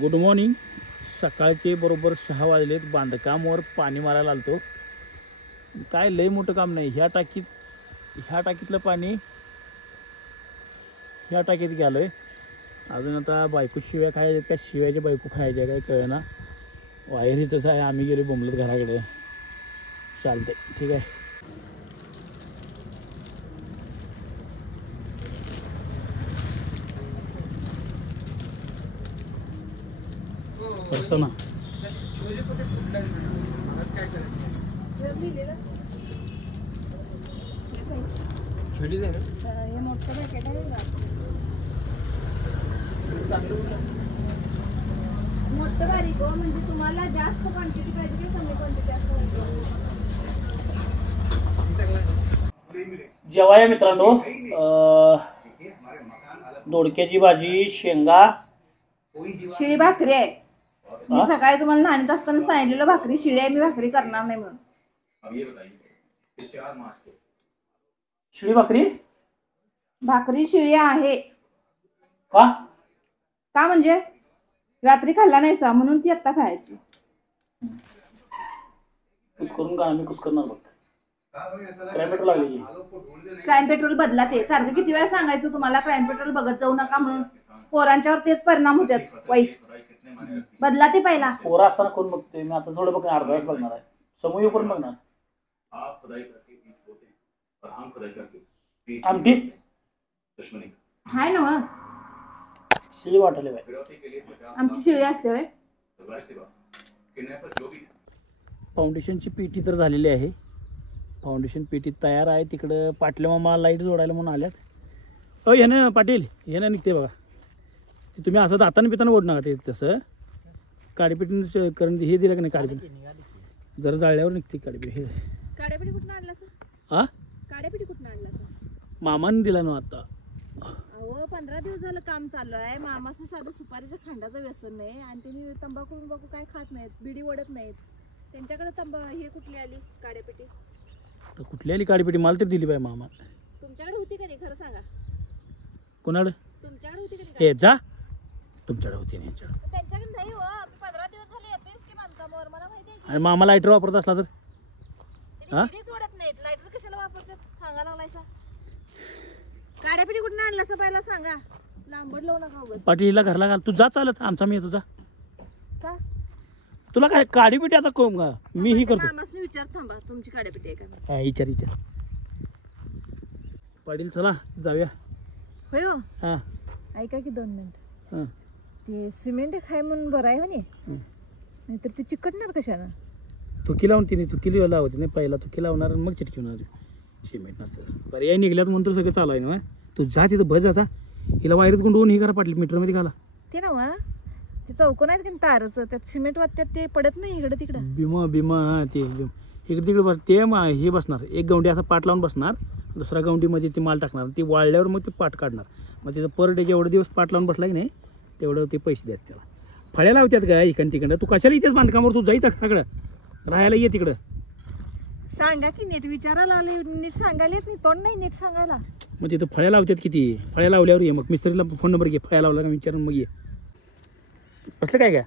Good morning. सकाळचे बरोबर 6 वाजलेत. बांधकामावर पाणी मारायला आलतो. काय लय मोठं काम नाही. ह्या टाकीतलं पाणी ह्या टाकीत गेलो आहे. अजून आता बायको शिव्या खायच्या का शिव्याच्या बायको खायच्या काय कळेना. वायर ही तसं आहे. आम्ही गेलो बोंबलत घराकडे. चालतंय ठीक आहे. कसं ना मोठं बारीक हो, म्हणजे तुम्हाला जास्त क्वांटिटी पाहिजे की कमी क्वांटिटी असं जेवाया मित्रांनो. दोडक्याची भाजी, शेंगा, शिळी भाकरी आहे. मी सकाळी तुम्हाला नाणीत असताना सांगितलेलं भाकरी शिळी आहे, मी भाकरी करणार नाही म्हणून. शिळी भाकरी शिळी आहे का? का म्हणजे रात्री खाल्ला नाही सा म्हणून ती आता खायची. कुछ करून का मी कुछ करणार बघ. क्राईम पेट्रोल लागली की क्राईम पेट्रोल बदला. ते सारखं किती वेळा सांगायचं तुम्हाला क्राईम पेट्रोल बघत जाऊ नका म्हणून. पोरांच्यावर तेच परिणाम होतात वाईट. बदला ते पहिला. पोरा असताना कोण बघतोय? मी आता थोडं बघ, अर्धा तास बघणार आहे. समूह करून बघणार. आमटी हाय ना मग शिळी वाटले बाय. आमची शिळी असते होय. फाउंडेशनची पेटी तर झालेली आहे. फाउंडेशन पेटी तयार आहे. तिकडं पाटले मामा लाईट जोडायला म्हणून आल्यात. ह्यानं पाटील ह्यानं निघते बघा. ते तुम्ही असं दातानं पिताना ओढ नका. ते तसं काडीपेटीनं करून हे दिलं का नाही. काडीपेटी जरा जाळल्यावर निघते काडीपेटी. हे काड्यापेटी कुठून आणला सर? हा काड्यापेटी कुठून आणला सर? मामानं दिला ना आता. अहो 15 दिवस झालं काम चालू आहे. मामाचं साधं सुपारीच्या खांडाचं व्यसन नाही आणि त्यांनी तंबाखू काय खात नाहीत, बिडी ओढत नाहीत. त्यांच्याकडे हे कुठली आली काड्यापेटी? तर कुठली आली काडीपेटी? मला तर दिली बाय मामा. तुमच्याकडे होती का नाही खरं सांगा? कोणाकडे? तुमच्याकडे होती का नाही? हे जा तुमच्याकडे होती नाही. त्यांच्याकडे नाही हो. 15 दिवस झाले येतेच की बांधकामावर. मला माहिती आहे. आणि मामा लाईटर वापरत असला तर बिडीच ओढत नाहीत. लायटर कशाला वापरतात सांगा लागलायसा? काड्यापेटी कुठून आणला असं पहिला सांगा. लांबड लावू नका उगाच. पाटील हिला घरला घाल. तू जा चालत. आमचा मी तुझा का? तुला काय काडीपेटी आता कोण का मी ही करतो. मामासनी विचार थांबा तुमची काड्यापेटी आहे का? काय विचार पाटील चला जाऊया. होय हो. हां ऐका की 2 मिनिट. हां ते सिमेंट खाय म्हणून बरं आहे हो नी. नाहीतर ते चिकटणार कशानं? तुकी लावून तिने तुकी लावते नाही. पहिला तुकी लावणार मग चिटकी सिमेंट नसतं. पर्याय निघल्यात म्हणून तर सगळं चालू आहे ना. तू जा तिथं बस आता. हिला वायरीत गुंडवून ही करा पाटली मीटरमध्ये घाला. ते ना ते चौकोन आहेत की तारचं त्यात सिमेंट वाटतात ते पडत नाही इकडं तिकडं. भीमा हां ते इकडे तिकडे बस. ते हे बसणार. एक गवंडी असा पाट लावून बसणार. दुसऱ्या गवंडीमध्ये ती माल टाकणार. ती वाळल्यावर मग ते पाट काढणार. मग तिथं पर डे जेवढे दिवस पाट लावून बसला की नाही तेवढं ते पैसे द्यायचे त्याला. फळ्या लावतात का इकडं तिकडं? तू कशाला इथेच बांधकामावर तू जायचं सगळं राहायला ये तिकडं. सांगा की नीट विचारायला आले. नीट सांगायला येत नाही. तोंड नाही नीट सांगायला. मग तिथं फळ्या लावतात किती. फळ्या लावल्यावर ये. मग मिस्त्रीला फोन नंबर घे. फळ्या लावला का विचारून मग ये. कसलं काय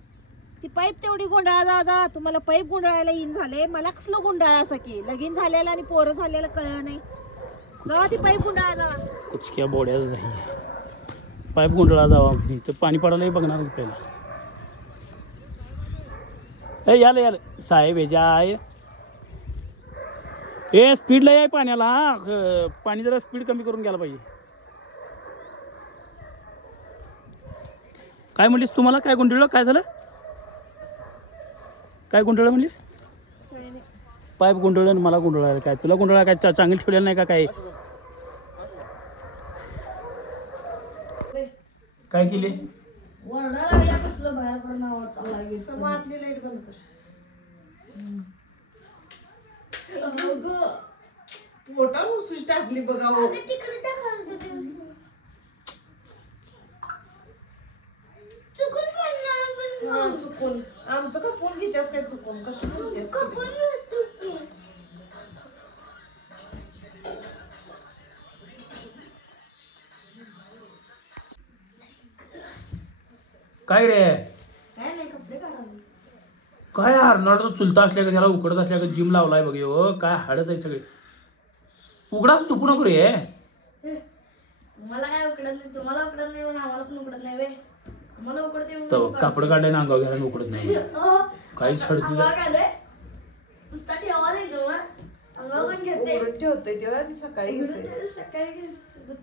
ती पाईप तेवढी गुंडाळा जा. तुम्हाला पाईप गुंडाळायला येईन झाले. मला कसलं गुंडाळा असं की लगीन झालेलं आणि पोरं झालेलं कळलं नाही. जावा ती पाईप गुंडाळा जावा. कुचक्या बोड्याच नाही. पाईप गुंडळा जावा. इथं पाणी पडायला बघणार पहिला. याल साहेब आहे. ए स्पीडला आहे पाण्याला. हा पाणी जरा स्पीड कमी करून घ्यायला पाहिजे. काय म्हणलीस? तुम्हाला काय गुंडळलं? काय झालं? काय गुंडळलं म्हणलीस? पाईप गुंडळलं आणि मला गुंडळायला काय? तुला गुंडळा काय चांगली ठेवलेलं नाही का? काय काय केली? पोटा उसूच टाकली बघा. चुकून आमचं का फोन घेतेस काय? चुकून कसं काय रे काय अर्नाल्डो चुलता असल्या का त्याला उकडत असल्या का जिम लावलाय बघ हो, काय हाडच आहे सगळे. उकडाच तुपू नको रे. मला काय उकडत नाही, तुम्हाला उकडत नाही म्हणून आम्हाला पण उकडत नाही वे. मला उकडते म्हणून तर कापड काढायला अंगावर घ्यायला उकडत नाही. काही छडची अंगावर काढले नुसता ठेवा नाही तो अंगावर पण घेते. उघडून ठेवतोय तेव्हा सकाळी घेतोय. सकाळी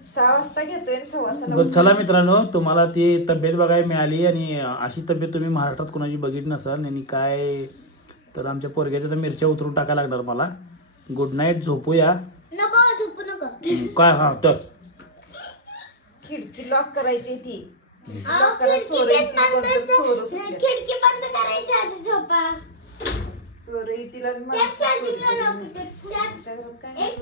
6 वाजता घेतोय आणि 6:15 बरं चला मित्रांनो, तुम्हाला ती तब्येत बघायला मिळाली आणि अशी तब्येत तुम्ही महाराष्ट्रात कोणाची बघितली नसाल आणि काय तर आमच्या पोरग्याच्या तर मिरच्या उतरून टाकायला लागणार मला. गुड नाईट, झोपूया. नको झोपू नको. काय हा तर खिडकी लॉक करायची ती. खिडकी बंद करायची आधी झोपा. चोरी तिला काय